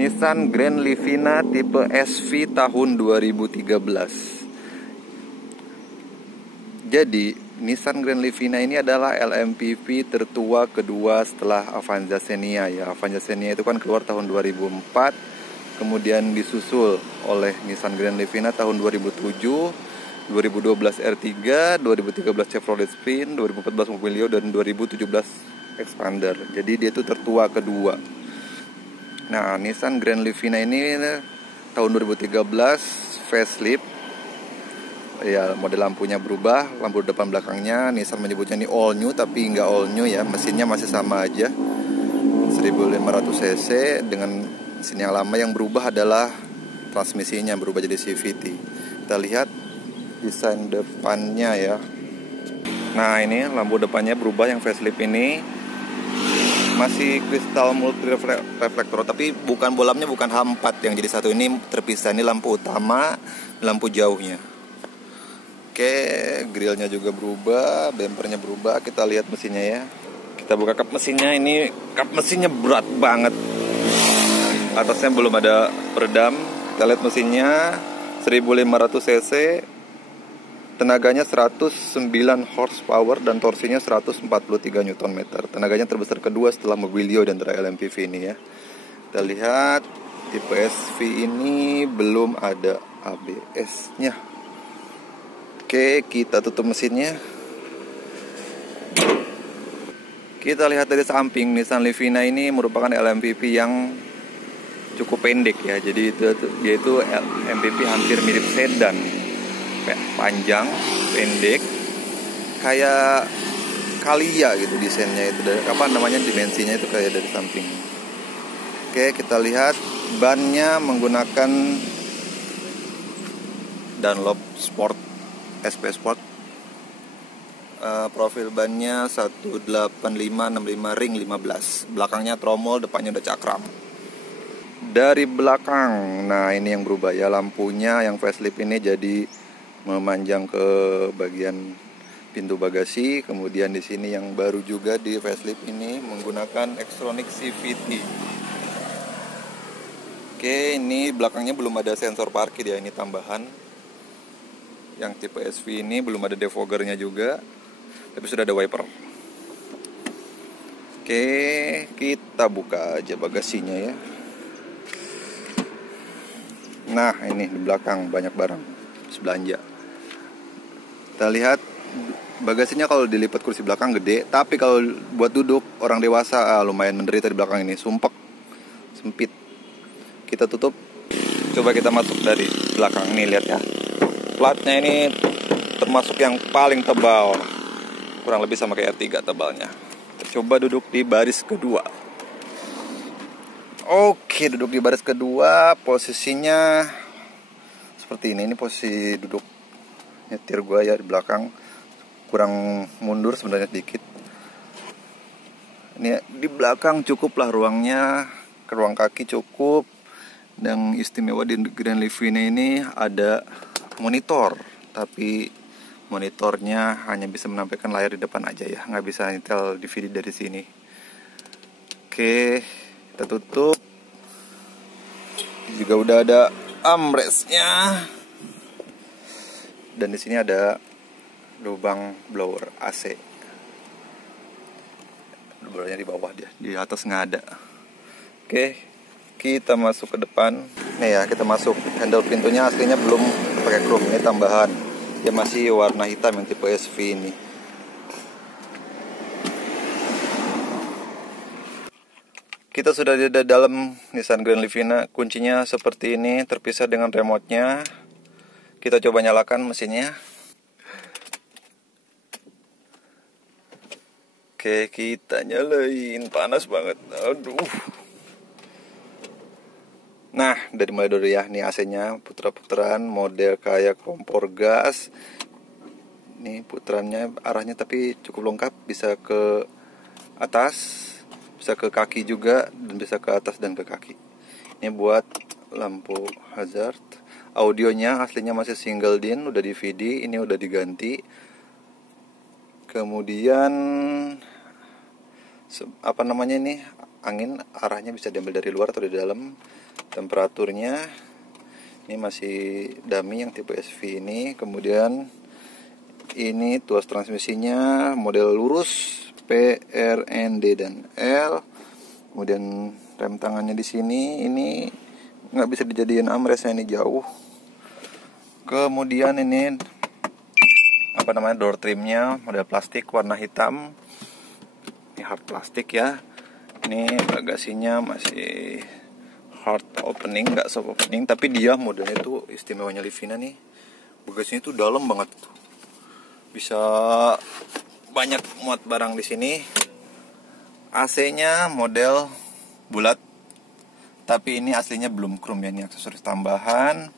Nissan Grand Livina tipe SV tahun 2013. Jadi Nissan Grand Livina ini adalah LMPV tertua kedua setelah Avanza Xenia ya. Avanza Xenia itu kan keluar tahun 2004, kemudian disusul oleh Nissan Grand Livina tahun 2007, 2012 R3, 2013 Chevrolet Spin, 2014 Mobilio, dan 2017 Expander. Jadi dia itu tertua kedua. Nah, Nissan Grand Livina ini tahun 2013 facelift. Ya, model lampunya berubah, lampu depan belakangnya Nissan menyebutnya ini all new, tapi nggak all new ya, mesinnya masih sama aja 1500 cc dengan mesin yang lama. Yang berubah adalah transmisinya, berubah jadi CVT. Kita lihat desain depannya ya. Nah, ini lampu depannya berubah, yang facelift ini masih kristal multi reflektor, tapi bukan bolamnya bukan H4 yang jadi satu, ini terpisah. Ini lampu utama, lampu jauhnya. Oke, grillnya juga berubah, bempernya berubah. Kita lihat mesinnya ya. Kita buka kap mesinnya. Ini kap mesinnya berat banget. Atasnya belum ada peredam. Kita lihat mesinnya 1500 cc, tenaganya 109 horsepower dan torsinya 143 Nm. Tenaganya terbesar kedua setelah Mobilio dan Trail MPV ini ya. Kita lihat tipe SV ini belum ada ABS-nya. Oke, kita tutup mesinnya. Kita lihat dari samping, Nissan Livina ini merupakan LMPV yang cukup pendek ya. Jadi dia itu MPV hampir mirip sedan. Panjang, pendek, kayak Calya gitu desainnya itu. Apa namanya, dimensinya itu kayak dari samping. Oke, kita lihat bannya menggunakan Dunlop Sport SP Sport. Profil bannya 18565 ring 15. Belakangnya tromol, depannya udah cakram. Dari belakang, nah ini yang berubah ya, lampunya yang facelift ini jadi memanjang ke bagian pintu bagasi. Kemudian di sini yang baru juga di facelift ini menggunakan Xtronic CVT. Oke, ini belakangnya belum ada sensor parkir ya, ini tambahan. Yang tipe SV ini belum ada defoggernya juga, tapi sudah ada wiper. Oke, kita buka aja bagasinya ya. Nah, ini di belakang banyak barang belanja. Kita lihat bagasinya, kalau dilipat kursi belakang gede, tapi kalau buat duduk orang dewasa lumayan menderita di belakang ini, sumpek, sempit. Kita tutup. Coba kita masuk dari belakang nih, lihat ya. Platnya ini termasuk yang paling tebal, kurang lebih sama kayak R3 tebalnya. Kita coba duduk di baris kedua. Oke, duduk di baris kedua, posisinya seperti ini. Ini posisi duduk nyetir gue ya, di belakang. Kurang mundur sebenarnya sedikit. Ini di belakang cukuplah ruangnya, ke ruang kaki cukup. Dan istimewa di Grand Livina ini ada monitor, tapi monitornya hanya bisa menampilkan layar di depan aja ya, nggak bisa nyetel DVD dari sini. Oke, kita tutup. Juga udah ada armrestnya. Dan di sini ada lubang blower AC. Blowernya di bawah dia, di atas nggak ada. Oke, kita masuk ke depan. Nih ya, kita masuk. Handle pintunya aslinya belum pakai chrome, ini tambahan. Dia masih warna hitam yang tipe SV ini. Kita sudah di dalam Nissan Grand Livina. Kuncinya seperti ini, terpisah dengan remote-nya. Kita coba nyalakan mesinnya. Oke, kita nyalain. Panas banget. Aduh. Nah, mulai dari ya, nih AC-nya puter-puteran, model kayak kompor gas. Nih puterannya arahnya tapi cukup lengkap, bisa ke atas, bisa ke kaki juga, dan bisa ke atas dan ke kaki. Ini buat lampu hazard. Audionya aslinya masih single din, udah DVD, ini udah diganti. Kemudian apa namanya ini, angin arahnya bisa diambil dari luar atau di dalam. Temperaturnya ini masih dummy yang tipe SV ini. Kemudian ini tuas transmisinya model lurus P, R, N, D, dan L. Kemudian rem tangannya di sini, ini nggak bisa dijadiin armrestnya, ini jauh. Kemudian ini door trimnya model plastik warna hitam. Ini hard plastik ya. Ini bagasinya masih hard opening, nggak soft opening, tapi dia modelnya itu istimewanya Livina nih. Bagasinya itu dalam banget, bisa banyak muat barang di sini. AC-nya model bulat, tapi ini aslinya belum chrome ya, ini aksesoris tambahan.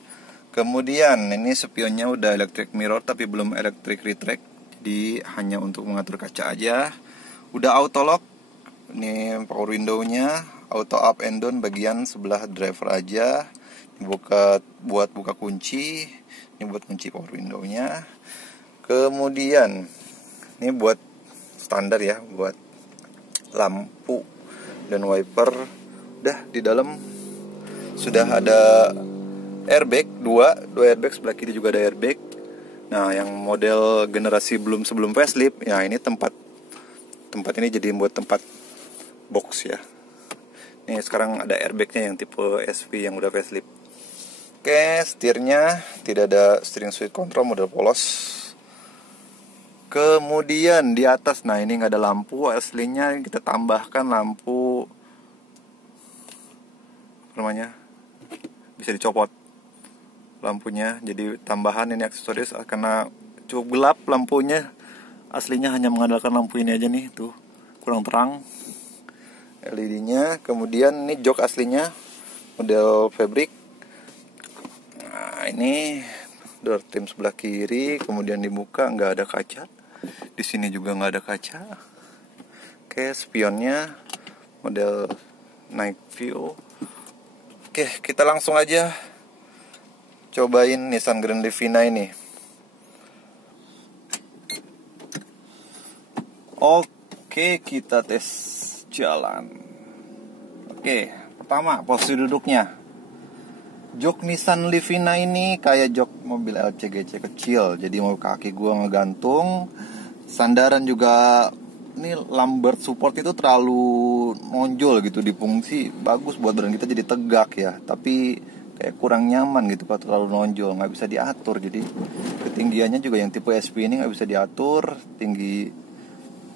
Kemudian ini spionnya udah electric mirror tapi belum electric retract, jadi hanya untuk mengatur kaca aja. Udah auto lock. Ini power window-nya auto up and down bagian sebelah driver aja. Ini buat buka kunci, ini buat kunci power window-nya. Kemudian ini buat standar ya, buat lampu dan wiper. Udah di dalam sudah ada airbag, dua airbag, sebelah kiri juga ada airbag. Nah, yang model generasi sebelum facelift, ya ini tempat ini jadi buat tempat box ya. Nih sekarang ada airbagnya yang tipe SV yang udah facelift. Oke, setirnya tidak ada steering wheel control, model polos. Kemudian di atas, nah ini nggak ada lampu aslinya, kita tambahkan lampu namanya, bisa dicopot lampunya, jadi tambahan ini aksesoris karena cukup gelap lampunya. Aslinya hanya mengandalkan lampu ini aja nih, tuh kurang terang LED-nya. Kemudian ini jok aslinya model fabric. Nah, ini door trim sebelah kiri, kemudian dibuka nggak ada kaca. Di sini juga nggak ada kaca. Oke, spionnya model night view. Oke, kita langsung aja cobain Nissan Grand Livina ini. Oke, kita tes jalan. Oke, pertama posisi duduknya. Jok Nissan Livina ini kayak jok mobil LCGC kecil, jadi mau kaki gua ngegantung. Sandaran juga, ini lumbar support itu terlalu nonjol gitu di pungsi. Bagus buat badan kita jadi tegak ya, tapi kayak kurang nyaman gitu kalau terlalu nonjol, nggak bisa diatur. Jadi ketinggiannya juga yang tipe SP ini nggak bisa diatur, tinggi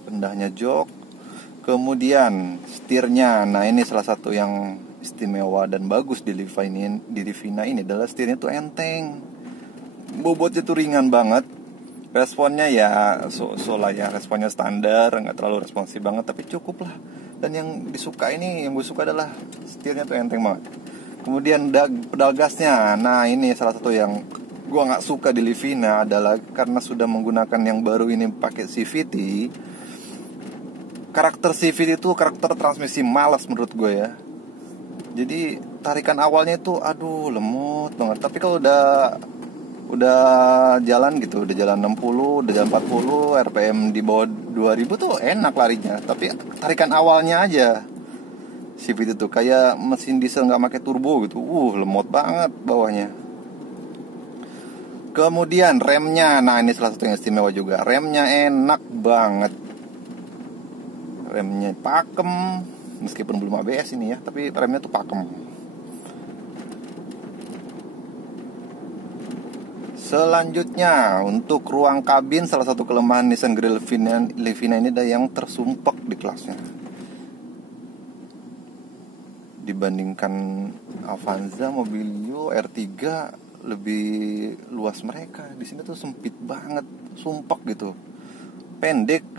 rendahnya jok. Kemudian setirnya, nah ini salah satu yang istimewa dan bagus di Livina ini adalah setirnya tuh enteng, bobotnya tuh ringan banget. Responnya ya lah ya, responnya standar, nggak terlalu responsif banget tapi cukup lah. Dan yang gue suka adalah setirnya tuh enteng banget. Kemudian pedal gasnya, nah ini salah satu yang gue nggak suka di Livina adalah karena sudah menggunakan yang baru ini pakai CVT. Karakter CVT itu karakter transmisi malas menurut gue ya. Jadi tarikan awalnya itu aduh lemot banget. Tapi kalau udah jalan gitu, udah jalan 60, udah jalan 40, RPM di bawah 2000 tuh enak larinya. Tapi tarikan awalnya aja CVT tuh kayak mesin diesel nggak pakai turbo gitu. Lemot banget bawahnya. Kemudian remnya, nah ini salah satu yang istimewa juga. Remnya enak banget. Remnya pakem, meskipun belum ABS ini ya, tapi remnya tuh pakem. Selanjutnya untuk ruang kabin, salah satu kelemahan Nissan Grand Livina ini ada yang tersumpak di kelasnya. Dibandingkan Avanza, Mobilio, R3 lebih luas mereka. Di sini tuh sempit banget, sumpek gitu, pendek.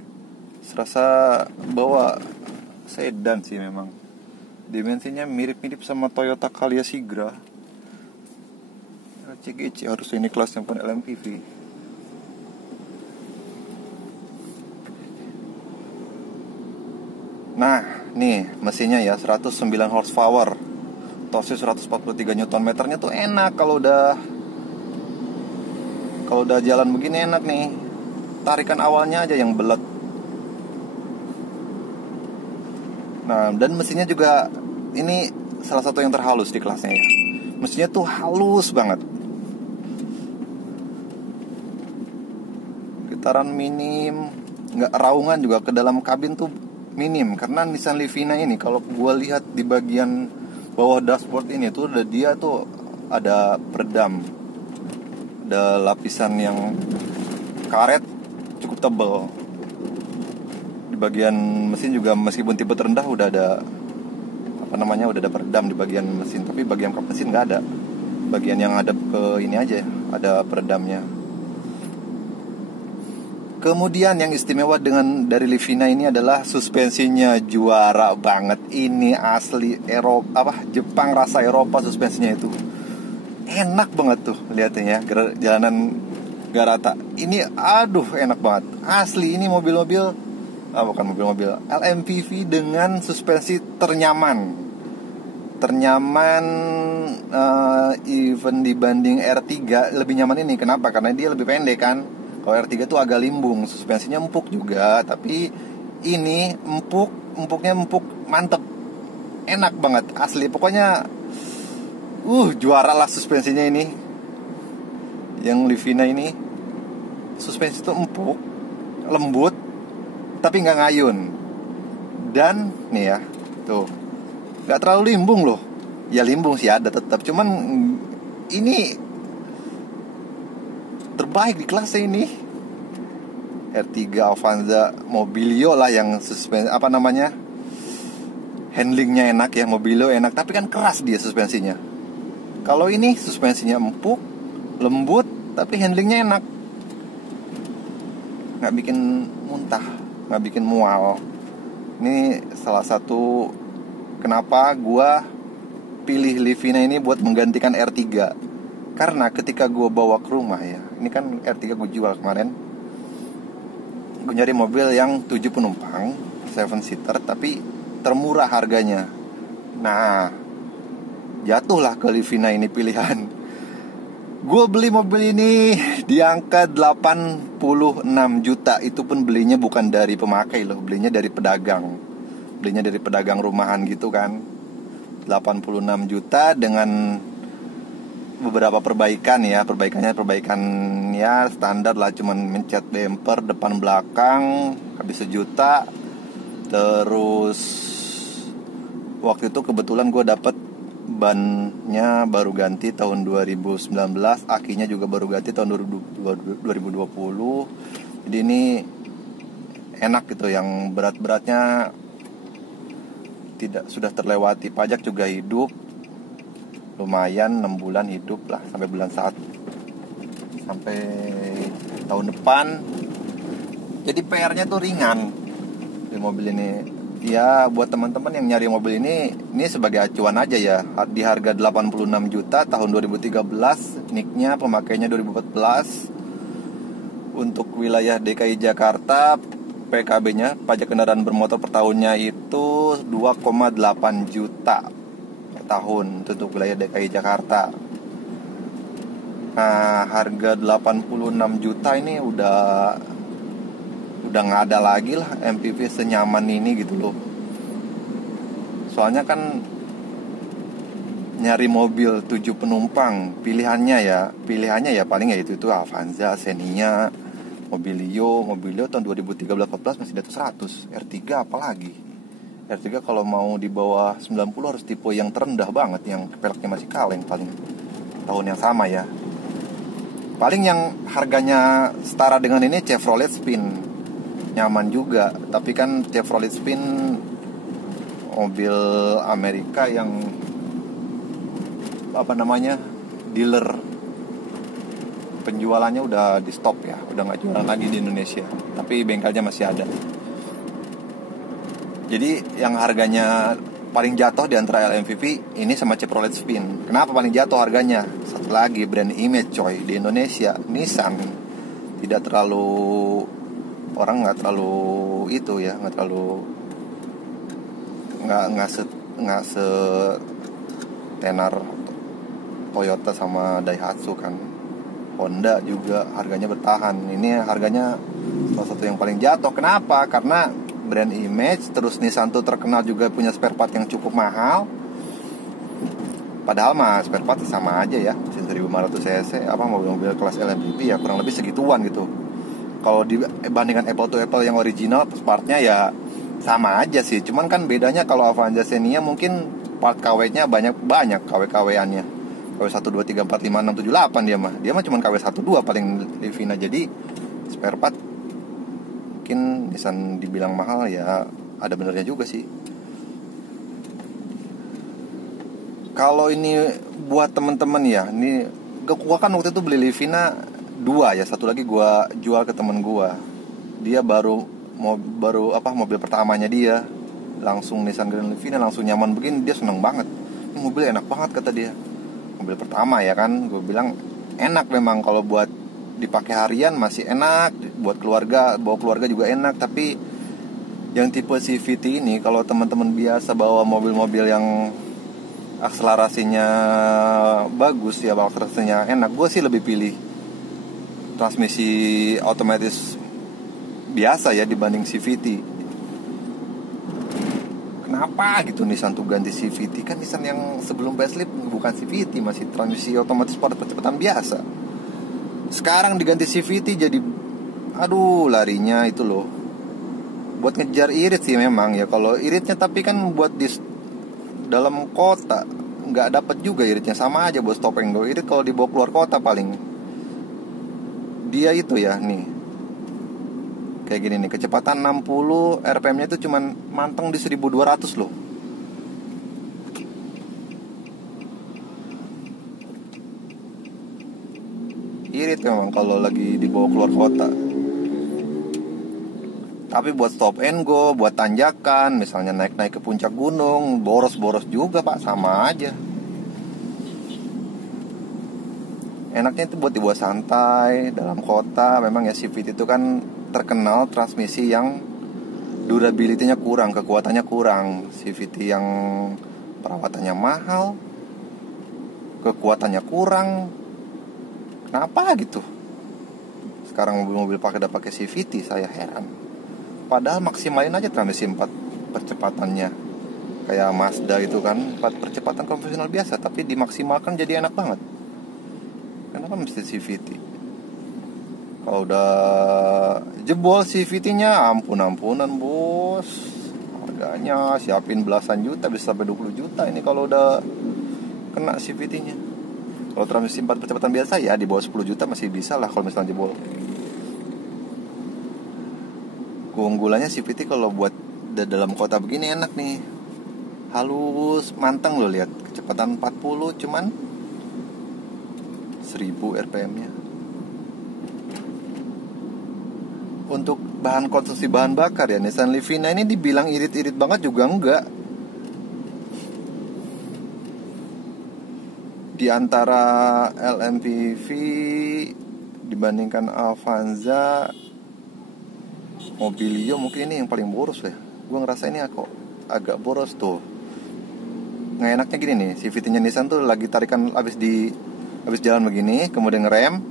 Serasa bawa sedan sih memang. Dimensinya mirip-mirip sama Toyota Calya Sigra. CGC harus ini kelasnya pun LMPV. Nah, nih mesinnya ya 109 horsepower. Torsi 143 Nm tuh enak kalau udah jalan begini enak nih. Tarikan awalnya aja yang belet. Nah, dan mesinnya juga ini salah satu yang terhalus di kelasnya ya. Mesinnya tuh halus banget. Getaran minim, nggak raungan juga ke dalam kabin tuh minim. Karena Nissan Livina ini kalau gue lihat di bagian bawah dashboard ini tuh dia tuh ada peredam, ada lapisan yang karet cukup tebal. Di bagian mesin juga meskipun tipe terendah udah ada udah ada peredam di bagian mesin, tapi bagian kap mesin nggak ada. Bagian yang hadap ke ini aja ada peredamnya. Kemudian yang istimewa dari Livina ini adalah suspensinya juara banget. Ini asli Jepang rasa Eropa suspensinya itu. Enak banget tuh lihatnya ya, jalanan gak rata. Ini enak banget. Asli ini bukan mobil LMPV dengan suspensi ternyaman, even dibanding R3 lebih nyaman ini. Kenapa? Karena dia lebih pendek kan. Kalau R3 tuh agak limbung, suspensinya empuk juga, tapi ini empuknya mantep, enak banget asli. Pokoknya juara lah suspensinya ini. Yang Livina ini suspensi itu empuk, lembut, tapi nggak ngayun. Dan nih ya, tuh nggak terlalu limbung loh. Ya limbung sih ada tetap, cuman ini terbaik di kelasnya ini. R3 Avanza Mobilio lah yang handlingnya enak ya. Mobilio enak, tapi kan keras dia suspensinya. Kalau ini suspensinya empuk, lembut, tapi handlingnya enak, nggak bikin muntah, nggak bikin mual. Ini salah satu kenapa gua pilih Livina ini buat menggantikan R3. Karena ketika gue bawa ke rumah ya, ini kan R3 gue jual kemarin, gue nyari mobil yang 7 penumpang 7 seater tapi termurah harganya. Nah, jatuhlah ke Livina ini pilihan. Gue beli mobil ini di angka 86 juta. Itu pun belinya bukan dari pemakai loh, belinya dari pedagang. Belinya dari pedagang rumahan gitu kan. 86 juta dengan beberapa perbaikan ya. Perbaikan ya standar lah, cuman mencet bumper depan belakang habis 1 juta. Terus waktu itu kebetulan gue dapet bannya baru ganti tahun 2019, akinya juga baru ganti tahun 2020. Jadi ini enak gitu, yang berat-beratnya sudah terlewati. Pajak juga hidup, lumayan 6 bulan hidup lah, sampai bulan 1 sampai tahun depan. Jadi PR-nya tuh ringan di mobil ini. Ya buat teman-teman yang nyari mobil ini sebagai acuan aja ya. Di harga 86 juta tahun 2013, NIK-nya pemakainya 2014. Untuk wilayah DKI Jakarta, PKB-nya pajak kendaraan bermotor per tahunnya itu 2,8 juta per tahun untuk wilayah DKI Jakarta. Nah, harga 86 juta ini udah nggak ada lagi lah MPV senyaman ini gitu loh. Soalnya kan nyari mobil 7 penumpang, pilihannya ya paling ya itu Avanza, Xenia, Mobilio tahun 2013-14 masih di atas 100. R3 apalagi. R3 kalau mau di bawah 90 harus tipe yang terendah banget, yang peleknya masih kaleng paling tahun yang sama ya. Paling yang harganya setara dengan ini Chevrolet Spin. Nyaman juga, tapi kan Chevrolet Spin mobil Amerika yang dealer penjualannya udah di stop ya, udah nggak jualan lagi di Indonesia, tapi bengkelnya masih ada. Jadi yang harganya paling jatuh di antara LMPV ini sama Chevrolet Spin. Kenapa paling jatuh harganya? Satu lagi, brand image coy di Indonesia. Nissan tidak terlalu, orang nggak se tenar Toyota sama Daihatsu kan. Honda juga harganya bertahan. Ini harganya salah satu yang paling jatuh. Kenapa? Karena brand image. Terus Nissan tuh terkenal juga punya spare part yang cukup mahal. Padahal mah spare part sama aja ya, mesin 1500 cc, mobil-mobil kelas LMPV ya kurang lebih segituan gitu. Kalau dibandingkan Apple to Apple yang original, partnya ya sama aja sih. Cuman kan bedanya kalau Avanza Xenia mungkin part KW-nya banyak KW-KW-annya. KW 1 2 3 4 5 6 7 8 dia mah cuman KW 1 2 paling Livina. Jadi spare part mungkin Nissan dibilang mahal ya ada benernya juga sih. Kalau ini buat temen-temen ya, ini gua kan waktu itu beli Livina 2 ya, satu lagi gua jual ke temen gua. Dia baru mobil pertamanya dia, langsung Nissan Grand Livina, langsung nyaman begini, dia seneng banget. Ini mobil enak banget kata dia. Mobil pertama ya kan, gue bilang enak memang kalau buat dipakai harian masih enak, buat keluarga, bawa keluarga juga enak. Tapi yang tipe CVT ini kalau teman-teman biasa bawa mobil-mobil yang akselerasinya bagus ya, akselerasinya enak, gue sih lebih pilih transmisi otomatis biasa ya dibanding CVT. Kenapa gitu Nissan tuh ganti CVT? Kan Nissan yang sebelum facelift bukan CVT, masih transmisi otomatis pada percepatan biasa. Sekarang diganti CVT jadi larinya itu loh buat ngejar irit sih memang ya. Kalau iritnya tapi kan buat di dalam kota nggak dapat juga iritnya, sama aja buat stop and go. Irit kalau dibawa keluar kota paling dia itu ya nih kayak gini nih, kecepatan 60, RPM-nya itu cuman manteng di 1200 loh. Irit memang kalau lagi dibawa keluar kota. Tapi buat stop and go, buat tanjakan, misalnya naik-naik ke puncak gunung, boros-boros juga pak, sama aja. Enaknya itu buat dibawa santai dalam kota. Memang ya CVT itu kan terkenal transmisi yang durability-nya kurang, kekuatannya kurang. CVT yang perawatannya mahal, kekuatannya kurang. Kenapa gitu? Sekarang mobil-mobil udah pakai CVT, saya heran. Padahal maksimalin aja transmisi 4 percepatannya. Kayak Mazda itu kan 4 percepatan konvensional biasa, tapi dimaksimalkan jadi enak banget. Kenapa mesti CVT? Kalau udah jebol CVT-nya, ampunan bos. Harganya siapin belasan juta, bisa sampai 20 juta ini kalau udah kena CVT-nya. Kalau transmisi 4 percepatan biasa ya di bawah 10 juta masih bisa lah kalau misalnya jebol. Keunggulannya CVT kalau buat dalam kota begini enak nih, halus, manteng lo lihat. Kecepatan 40 cuman 1000 RPM-nya. Untuk bahan konsumsi bahan bakar ya, Nissan Livina ini dibilang irit-irit banget juga enggak. Di antara LMPV dibandingkan Avanza, Mobilio mungkin ini yang paling boros ya. Gue ngerasa ini agak boros tuh. Nggak enaknya gini nih, CVT-nya Nissan tuh lagi tarikan habis jalan begini, kemudian ngerem,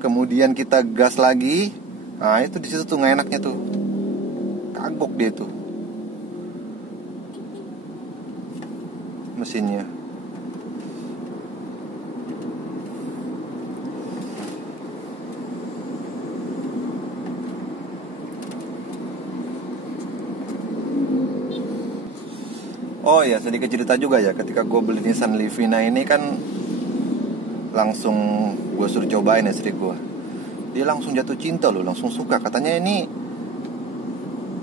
kemudian kita gas lagi. Nah itu di situ tuh nggak enaknya tuh, kagok dia tuh mesinnya. Oh ya, sedikit cerita juga ya. Ketika gue beli Nissan Livina ini kan langsung gue suruh cobain istri gue. Dia langsung jatuh cinta loh, langsung suka. Katanya ini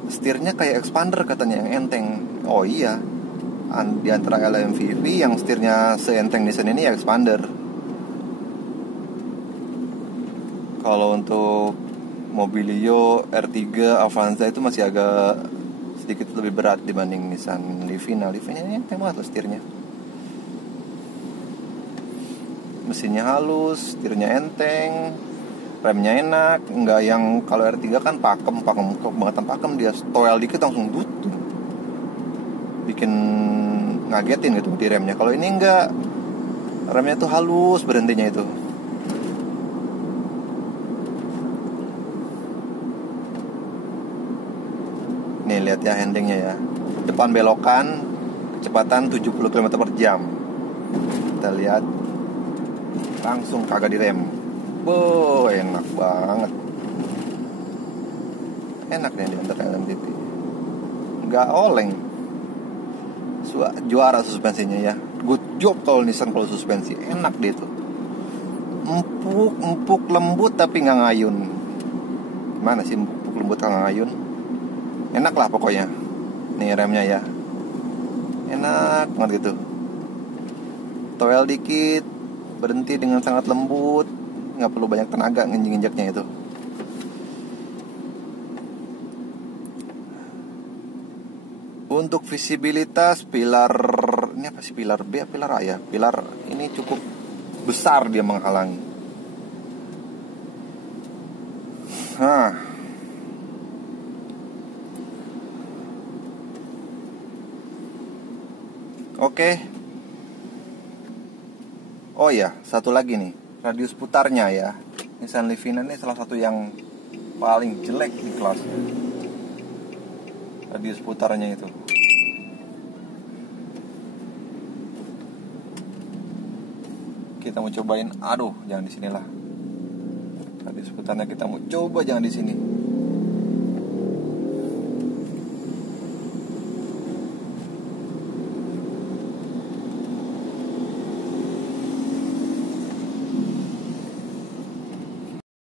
setirnya kayak expander katanya, yang enteng. Oh iya, di antara LMPV yang setirnya seenteng Nissan ini ya expander. Kalau untuk Mobilio, R3, Avanza itu masih agak sedikit lebih berat dibanding Nissan Livina. Livina ini enteng banget loh setirnya. Mesinnya halus, setirnya enteng, remnya enak. Enggak yang kalau R3 kan pakem kebangetan pakem, dia toel dikit langsung butuh, bikin ngagetin gitu di remnya. Kalau ini enggak, remnya tuh halus berhentinya itu. lihat ya handlingnya ya. Depan belokan, kecepatan 70 km per jam. Kita lihat, langsung kagak direm. Enak banget. Enak nih diantar LMPV. Nggak oleng. Juara suspensinya ya. Good job kalau Nissan kalau suspensi. Enak dia tuh. Empuk lembut tapi nggak ngayun. Gimana sih empuk lembut nggak ngayun? Enak lah pokoknya. Nih remnya ya. Enak banget gitu. Toel dikit, berhenti dengan sangat lembut, nggak perlu banyak tenaga nginjek-injeknya itu. Untuk visibilitas pilar ini apa sih, pilar B atau pilar A ya? Pilar ini cukup besar dia menghalangi. Oke. Oh ya, satu lagi nih, radius putarnya ya. Nissan Livina ini salah satu yang paling jelek di kelasnya. Radius putarnya itu. Kita mau cobain, jangan di sinilah. Radius putarnya kita mau coba jangan di sini.